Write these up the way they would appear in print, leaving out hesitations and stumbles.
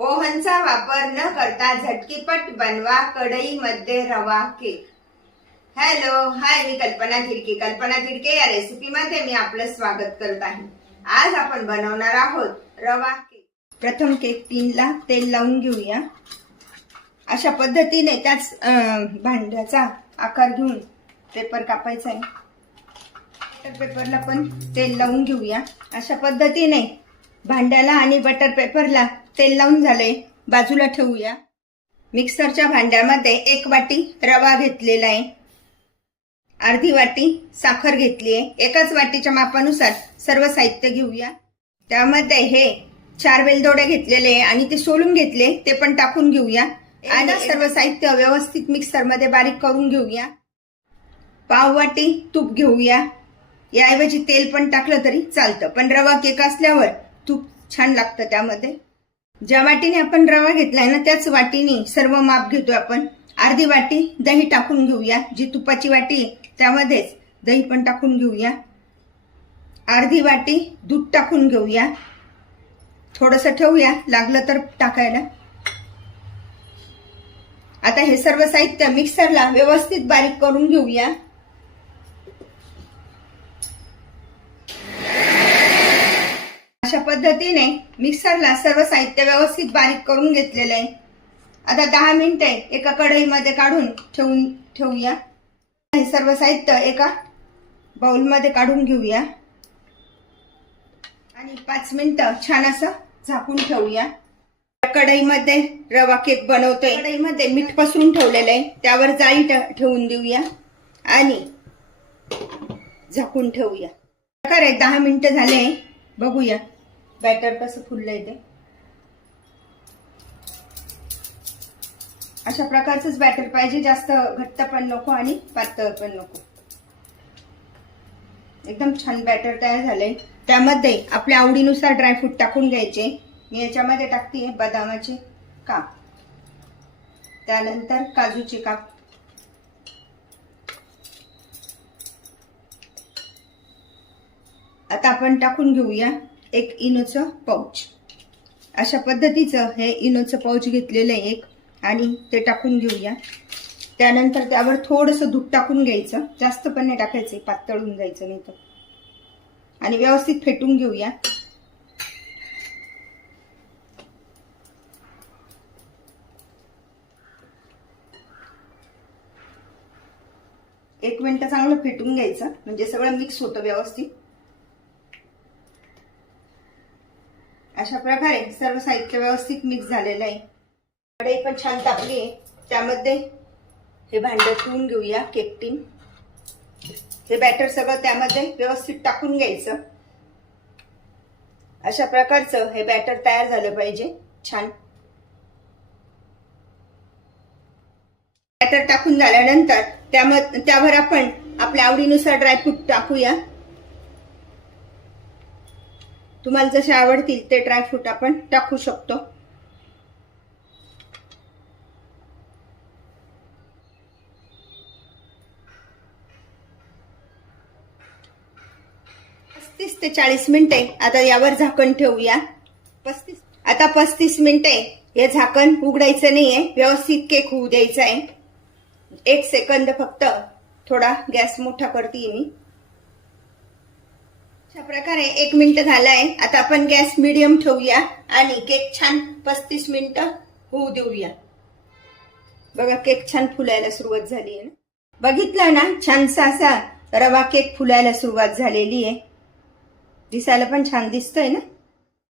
ओव्हनचा वापर न करता झटकीपट बनवा कढईमध्ये रवा केक। हॅलो हाय, मी कल्पना तिडके या रेसिपीमध्ये मी आपलं स्वागत करत आहे। आज आपण बनवणार आहोत रवा केक। प्रथम केक टिनला तेल लावून घेऊया। अशा पद्धतीने त्याच भांड्याचा आकार घेऊन पेपर कापायचा आहे। बटर पेपरला पण तेल लावून घेऊया। अशा पद्धतीने भांड्याला आणि बटर पेपरला तेल लावून झाले, बाजूला ठेवूया। मिक्सरच्या भांड्यामध्ये 1 वाटी रवा घेतलेला आहे, अर्धी वाटी साखर घेतली आहे। एकाच वाटीच्या मापानुसार सर्व साहित्य घेऊया। त्यामध्ये हे 4 वेलदोडे घेतलेले आणि ते सोलून घेतले, ते पण टाकून घेऊया आणि सर्व साहित्य व्यवस्थित मिक्सर मध्ये बारीक करून घेऊया। पाव वाटी तूप घेऊया, याऐवजी तेल पण टाकलं तरी चालतं, पण रवा केक असल्यावर तूप छान लागतं त्यामध्ये। ज्या वाटीने आपण रवा घेतलाय ना त्याच वाटीने सर्व माप घेतो आपण। अर्धी वाटी दही टाकून घेऊया, जी तुपाची वाटी त्यामध्येच दही पण टाकून घेऊया। अर्धी वाटी दूध टाकून घेऊया, थोडंसं ठेवूया लागलं तर टाकायला। आता हे सर्व साहित्य मिक्सरला व्यवस्थित बारीक करून घेऊया। अशा पद्धतीने मिक्सरला सर्व साहित्य व्यवस्थित बारीक करून घेतलेले आहे। आता 10 मिनिटे एका कढईमध्ये काढून ठेवूया। हे सर्व साहित्य एका बाउल मध्ये काढून घेऊया आणि 5 मिनिटं छान असं झाकून ठेवूया। कढईमध्ये रवा केक बनवतोय, कढईमध्ये मीठ पसरून ठेवलेलं आहे, त्यावर जाळी ठेवून देऊया आणि झाकून ठेवूया। प्रकारे 10 मिनिटं झाले, बघूया बॅटर कसं फुललंय ते। अशा प्रकारचंच बॅटर पाहिजे, जास्त घट्ट पण नको आणि पातळ पण नको। एकदम छान बॅटर तयार झालंय। त्यामध्ये आपल्या आवडीनुसार ड्रायफ्रूट टाकून घ्यायचे। मी याच्यामध्ये टाकते बदामाचे काप, त्यानंतर काजूचे काप, आता आपण टाकून घेऊया 1 इनोचं पाऊच। अशा पद्धतीचं हे इनोचं पाऊच घेतलेलं आहे एक, आणि ते टाकून घेऊया। त्यानंतर त्यावर थोडंसं दूध टाकून घ्यायचं, जास्त पण नाही टाकायचं, पातळ होऊन जायचं नाही तर, आणि व्यवस्थित फेटून घेऊया। एक मिनिट चांगलं फेटून घ्यायचं, म्हणजे सगळं मिक्स होतं व्यवस्थित। अशा प्रकारे सर्व साहित्य व्यवस्थित मिक्स झालेलं आहे। कढई पण छान तापली आहे, त्यामध्ये हे भांडं ठेवून घेऊया केक टीन। हे बॅटर सगळं त्यामध्ये व्यवस्थित टाकून घ्यायचं। अशा प्रकारचं हे बॅटर तयार झालं पाहिजे छान। बॅटर टाकून झाल्यानंतर त्यावर आपण आपल्या आवडीनुसार ड्रायफ्रूट टाकूया। तुम्हाला जसे आवडतील ते ड्रायफ्रूट आपण टाकू शकतो। ते 40 मिनिटे आता यावर झाकण ठेवूया। 35 मिनिटे हे झाकण उघडायचं नाहीये, व्यवस्थित केक होऊ द्यायचा आहे। 1 सेकंद फक्त, थोडा गॅस मोठा करते मी। अशा प्रकारे 1 मिनिट झालाय। आता आपण गॅस मीडियम ठेवूया आणि केक छान 35 मिनिटं होऊ देऊया। बघा केक छान फुलायला सुरुवात झाली आहे ना, बघितलं ना, छानसा असा रवा केक फुलायला सुरुवात झालेली आहे। दिसायला पण छान दिसतोय ना।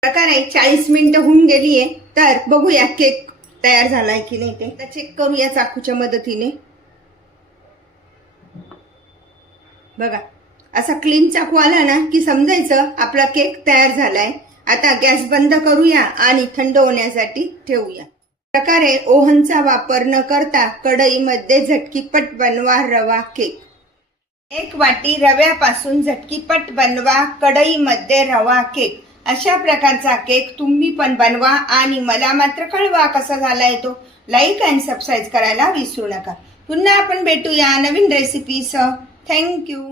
प्रकारे 40 मिनिटं होऊन गेली आहे, तर बघूया केक तयार झालाय की नाही ते चेक करूया चाकूच्या मदतीने। बघा असा क्लीन चाकू आला ना की समजायचं आपला केक तयार झालाय। आता गॅस बंद करूया आणि थंड होण्यासाठी ठेवूया। प्रकारे ओव्हनचा वापर न करता कढईमध्ये झटकीपट बनवा रवा केक। 1 वाटी रव्यापासून झटकीपट बनवा कढईमध्ये रवा केक। अशा प्रकारचा केक तुम्ही पण बनवा आणि मला मात्र कळवा कसा झालाय तो। लाईक आणि सबस्क्राईब करायला विसरू नका। पुन्हा आपण भेटूया नवीन रेसिपीसह। थँक्यू।